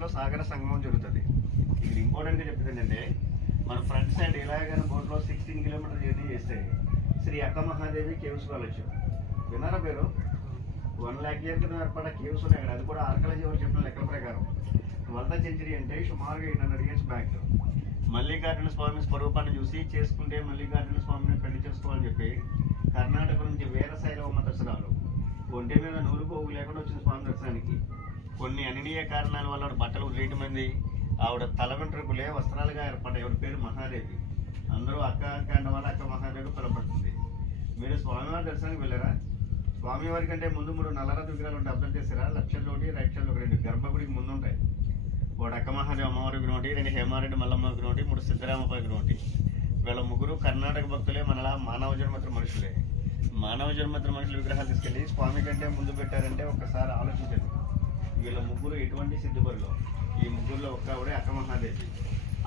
లో సాగర సంగమం జరుగుతుంది. ఇది ఇంపార్టెంట్గా చెప్పింది ఏంటంటే మన ఫ్రంట్ సైడ్ ఇలాగైనా బోట్లో సిక్స్టీన్ కిలోమీటర్ జర్నీ చేస్తే శ్రీ అక్క మహాదేవి కేవ్స్ వెళ్ళొచ్చు విన్నారా పేరు? వన్ ల్యాక్ ఇయర్ కింద ఏర్పడ కేవ్స్ ఉన్నాయి అక్కడ అది కూడా ఆర్కాలజీ వాళ్ళు చెప్పిన లెక్కల ప్రకారం. వరద సెంచరీ అంటే సుమారుగా eight hundred years back Mallikarjuna Swamy స్వరూపాన్ని చూసి చేసుకుంటే మల్లికార్జున స్వామిని పెళ్ళి చేసుకోవాలని చెప్పి కర్ణాటక నుంచి వీరశైలవమ్మ దర్శనాలు ఒంటి మీద నూలు పోగు లేకుండా వచ్చిన స్వామి దర్శనానికి. కొన్ని అననీయ కారణాల వల్ల ఆవిడ బట్టలు వదిలేయటమైంది ఆవిడ తల వెంట్రుకలే వస్త్రాలుగా ఏర్పడ్డాయి. ఆవిడ పేరు మహాదేవి. అందరూ అక్క అక్క వల్ల అక్క మహాదేవి పిలవబడుతుంది మీరు స్వామివారి దర్శనానికి వెళ్ళారా? స్వామివారి కంటే ముందు మూడు నల్లరథ విగ్రహాలు ఉంటే అబ్జర్వ్ చేశారా? లెఫ్ట్ ఒకటి రైట్ సైడ్ రెండు గర్భగుడికి ముందు ఉంటాయి ఒకటి అక్క మహాదేవి అమ్మవారి విగ్రహం ఒకటి రెండు హేమారెడ్డి మల్లమ్మ విగ్రహం ఒకటి మూడు సిద్ధరామప్ప విగ్రహం ఒకటి. వీళ్ళ ముగ్గురు కర్ణాటక భక్తులే మనలా మానవ జన్మత్ర మనుషులే. మానవ జన్మత్ర మనుషుల విగ్రహాలు తీసుకెళ్ళి స్వామి కంటే ముందు పెట్టారంటే ఒకసారి ఆలోచించండి. వీళ్ళ ముగ్గురు ఎటువంటి సిద్ధుబరిలో ఈ ముగ్గురులో ఒక్క ఆవిడే అక్క మహాదేవి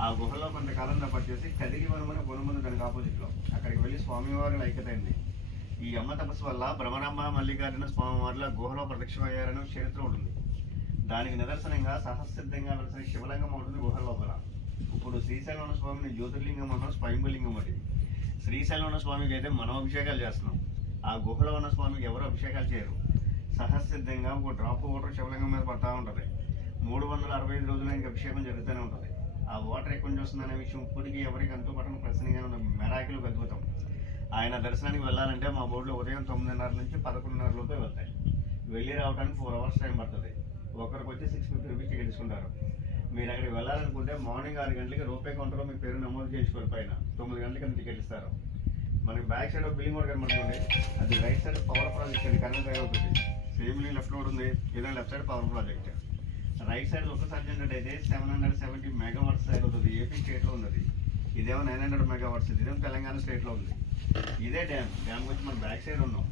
ఆ గుహలో కొంతకాలం తపస్సు చేసి కదిరి వనమని గుణముందు దానికి ఆపోజిట్లో అక్కడికి వెళ్ళి స్వామివారి ఐక్యత అయింది. ఈ అమ్మ తపస్సు వల్ల భ్రమరమ్మ మల్లికార్జున స్వామివారిలో గుహలో ప్రత్యక్షమయ్యారని చరిత్ర ఉంటుంది. దానికి నిదర్శనంగా సహసిద్ధంగా వెలిసిన శివలింగం ఉంటుంది గుహ లోపల. ఇప్పుడు శ్రీశైలం స్వామిని జ్యోతిర్లింగం అన్న స్వయంభలింగం అది శ్రీశైలం స్వామికి అయితే మనం అభిషేకాలు చేస్తున్నాం. ఆ గుహలో ఉన్న స్వామికి ఎవరు అభిషేకాలు చేయరు. సహసిద్ధంగా ఒక డ్రాప్ వాటర్ శివలింగం మీద పడతా ఉంటుంది. మూడు వందల అరవై ఐదు రోజులు ఆయనకి అభిషేకం జరుగుతూనే ఉంటుంది. ఆ వాటర్ ఎక్కడి నుంచి వస్తుందనే విషయం ఇప్పటికీ ఎవరికి అంతు పట్టణ ప్రశ్నగా ఉన్న అద్భుతం. ఆయన దర్శనానికి వెళ్ళాలంటే మా బోర్డులో ఉదయం తొమ్మిదిన్నర నుంచి పదకొండున్నర లోపే వెళ్తాయి. వెళ్ళి రావడానికి ఫోర్ అవర్స్ టైం పడుతుంది. ఒకరికి వచ్చి సిక్స్ ఫిఫ్టీ రూపీస్ టికెట్ తీసుకుంటారు. మీరు అక్కడికి వెళ్ళాలనుకుంటే మార్నింగ్ ఆరు గంటలకి రూపే కౌంటర్లో మీ పేరు నమోదు చేసుకోరు పైన. తొమ్మిది గంటలకి అంత టికెట్ ఇస్తారు. మనకి బ్యాక్ సైడ్ బిల్లింగ్ కూడా కనబడుతుంది. అది right side power project current drive అవుతుంది సేమ్లీ లెఫ్ట్ రోడ్ ఉంది. ఏదైనా left side power project. Right side ఒక జనరేట్ అయితే సెవెన్ హండ్రెడ్ సెవెంటీ మెగావాట్స్ అవుతుంది ఏపీ స్టేట్లో ఉన్నది ఇదేమో నైన్ హండ్రెడ్ మెగావాట్స్ ఇదేమో తెలంగాణ స్టేట్లో ఉంది. ఇదే డ్యామ్ డ్యామ్ గురించి మనం బ్యాక్ సైడ్ ఉన్నాం.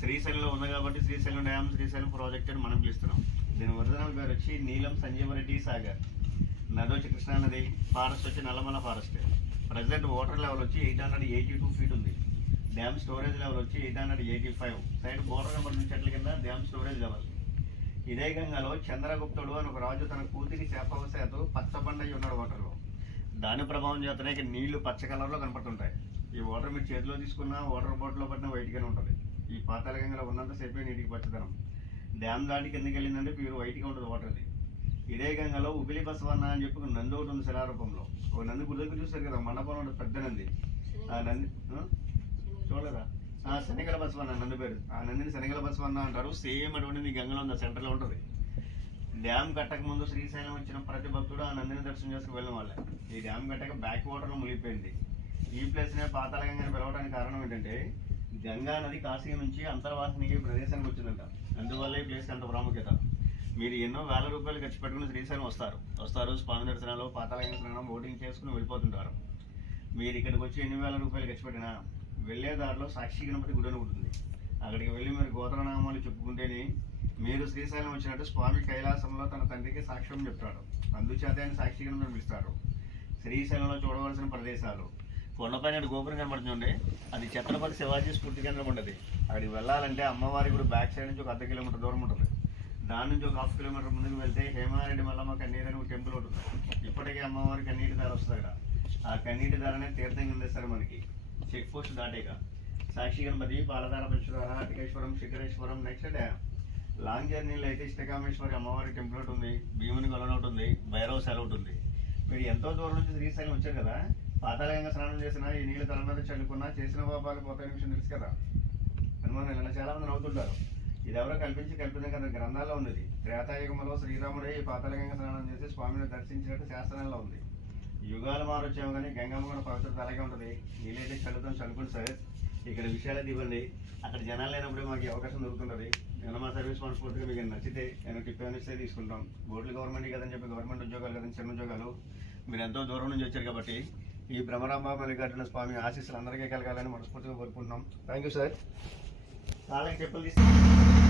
శ్రీశైలంలో ఉంది కాబట్టి శ్రీశైలం డ్యామ్ శ్రీశైలం ప్రాజెక్ట్ అని మనం పిలుస్తున్నాం. దీని ఒరిజినల్ పేరు వచ్చి నీలం సంజీవరెడ్డి సాగర్. నది వచ్చి కృష్ణా నది ఫారెస్ట్ వచ్చి Nallamala forest present water level వచ్చి eight hundred eighty two feet ఉంది. డ్యామ్ స్టోరేజ్ లెవెల్ వచ్చి eight hundred eighty five. Side border number నుంచి చెట్ల కింద డ్యామ్ స్టోరేజ్ లెవెల్. ఇదే గంగలో చంద్రగుప్తుడు అని ఒక రాజు తన కూతురి చేపవశాత్తు పచ్చబండయి ఉన్నాడు వాటర్లో. దాని ప్రభావం చేతనే నీళ్ళు పచ్చ కలర్లో కనపడుతుంటాయి. ఈ వాటర్ మీరు చేతిలో తీసుకున్న వాటర్ బాటిల్లో పట్టిన వైట్గానే ఉంటుంది. ఈ పాతాల గంగలో ఉన్నంతసేపే నీటికి పచ్చదనం. డ్యామ్ దాటి కిందకి వెళ్ళిందంటే ప్యూర్ వైట్గా ఉంటుంది వాటర్ అది ఇదే గంగలో ఉబిలి బసవన్న అని చెప్పి నంది ఒకటి ఉంది శిలారూపంలో. ఒక నంది గుడికి చూస్తారు కదా మండపంలో పెద్ద నంది. ఆ నంది చూడలేదా? ఆ శనిగల బసవన్న నంది పేరు. ఆ నందిని శనిగల బసవన్న అంటారు సేమ్ అటువంటిది గంగలో ఉంది? సెంటర్లో ఉంటుంది. డ్యామ్ కట్టక ముందు శ్రీశైలం వచ్చిన ప్రతి భక్తుడు ఆ నందిని దర్శనం చేసుకు వెళ్ళిన వాళ్ళే. ఈ డ్యామ్ కట్టక బ్యాక్ వాటర్ మునిగిపోయింది. ఈ ప్లేస్ నే పాతాళ గంగని పిలవడానికి కారణం ఏంటంటే గంగా నది కాశీ నుంచి అంతర్వాహినికి ప్రదేశానికి వచ్చిందంట. అందువల్ల ఈ ప్లేస్ అంత ప్రాముఖ్యత. మీరు ఎన్నో వేల రూపాయలు ఖర్చు పెట్టుకుని శ్రీశైలం వస్తారు. వస్తారు స్వామి దర్శనాలు పాతాళ గంగ స్నానం బోటింగ్ చేసుకుని వెళ్ళిపోతుంటారు. మీరు ఇక్కడికి వచ్చి ఎన్ని వేల రూపాయలు ఖర్చు పెట్టినా వెళ్ళే దారిలో సాక్షి గణపతి గుడి అని ఉంటుంది అక్కడికి వెళ్ళి మీరు గోత్రనామాలు చెప్పుకుంటేనే మీరు శ్రీశైలం వచ్చినట్టు స్వామి కైలాసంలో తన తండ్రికి సాక్ష్యం చెప్తాడు. అందుచేత ఆయన సాక్షి గణపతిని పిలుస్తారు శ్రీశైలంలో చూడవలసిన ప్రదేశాలు. కొండపైన గోపురం కనబడుతుంది అది ఛత్రపతి శివాజీ స్ఫూర్తి కేంద్రం ఉంటుంది అక్కడికి వెళ్ళాలంటే అమ్మవారి గుడి బ్యాక్ సైడ్ నుంచి ఒక అర్ధ కిలోమీటర్ దూరం ఉంటుంది. దాని నుంచి ఒక హాఫ్ కిలోమీటర్ ముందుకు వెళ్తే హేమారెడ్డి మల్లమ్మ కన్నీరు అని ఒక టెంపుల్ ఉంటుంది. ఇప్పటికే అమ్మవారి కన్నీటి ధర వస్తుంది అక్కడ. ఆ కన్నీటి దారనే తీర్థం కిందేస్తారు మనకి. Check post దాటేక Sakshi Ganapathi Paladhara Panchadhara Atikeshwaram Shikhareshwaram next day long జర్నీలో అయితే ఇష్టకామేశ్వరి అమ్మవారి టెంపుల్ ఒకటి ఉంది భీముని కొలను ఒకటి ఉంది భైరవ సెల ఒకటి ఉంది. మీరు ఎంతో దూరం నుంచి శ్రీశైలం వచ్చారు కదా పాతాళంగా స్నానం చేసినా ఈ నీళ్ళు తల మీద చల్లుకున్నా చేసిన పాపాలు పోతాయని విషయం తెలుసు కదా. హనుమాన్ ఇలా చాలా మంది నవ్వుతుంటారు. ఇది ఎవరో కల్పించి కల్పితం కదా గ్రంథాల్లో ఉన్నది. త్రేతాయుగంలో శ్రీరాముడే ఈ పాతాళగంగ స్నానం చేసి స్వామిని దర్శించినట్టు శాస్త్రంలో ఉంది. యుగాలు మారొచ్చాము కానీ గంగమ్మ కూడా పవిత్రత అలాగే ఉంటుంది. నీళ్ళైతే చల్లుతాం చల్లుకుంటు సార్. ఇక్కడ విషయాలు ఇవ్వండి అక్కడ జనాలు లేనప్పుడే మాకు అవకాశం దొరుకుతుంటుంది. నేను మా సర్వీస్ మనస్ఫూర్తిగా మీకు నచ్చితే నేను టిప్ ఇస్తే తీసుకుంటాం. బోర్డులు గవర్నమెంట్ కదని చెప్పి గవర్నమెంట్ ఉద్యోగాలు కదని చిన్న ఉద్యోగాలు. మీరు ఎంతో దూరం నుంచి వచ్చారు కాబట్టి ఈ భ్రమరాంబ మల్లికార్జున స్వామి ఆశీస్సులు అందరికీ కలగాలని మనస్ఫూర్తిగా కోరుకుంటున్నాం. థ్యాంక్ యూ సార్ కాళ్ళకి చెప్పులు తీసి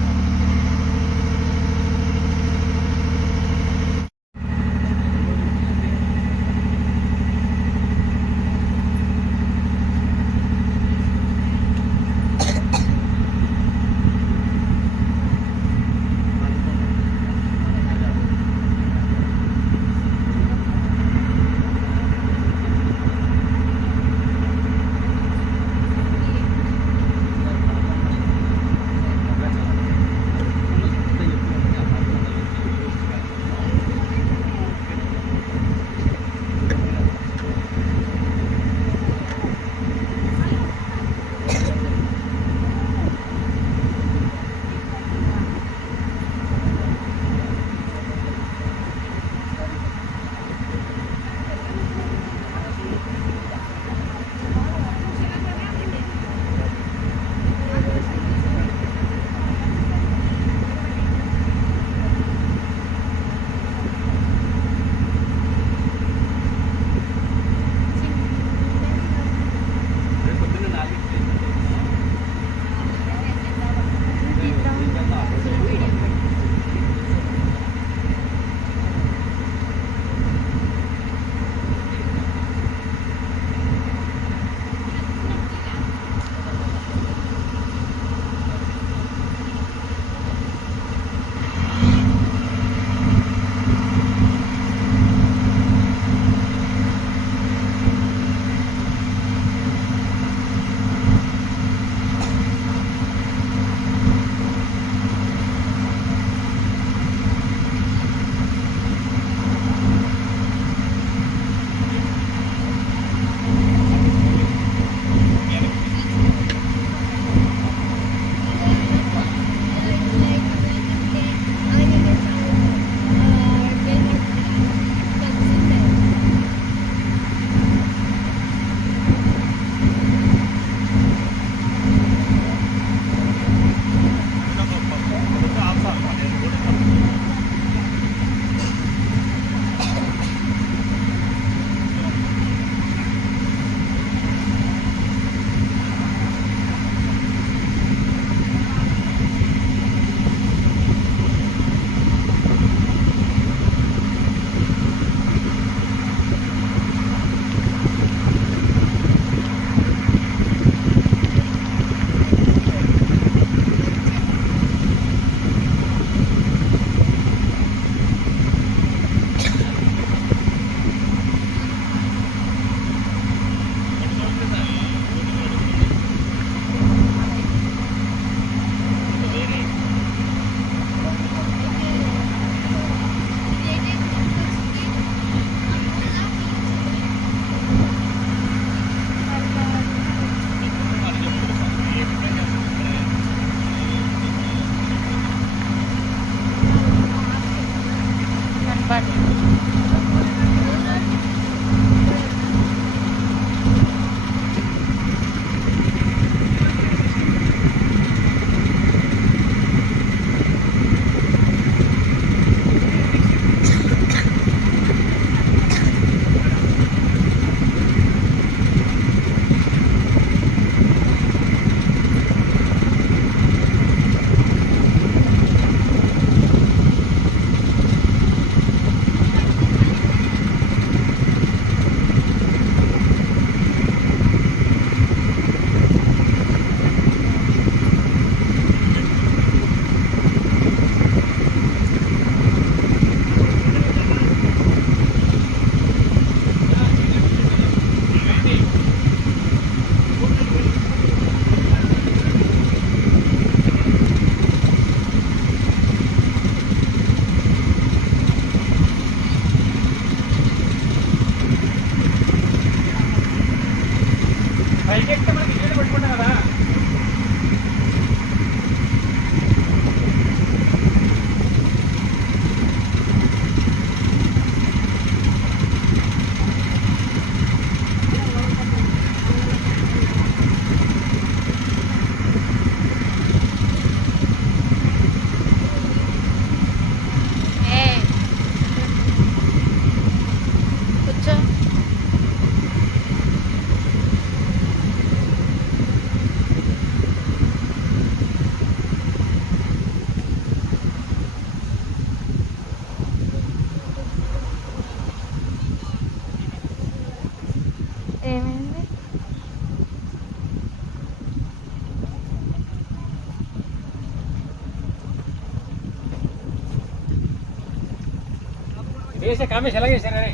చేసే కామేష్ ఎలా చేశారని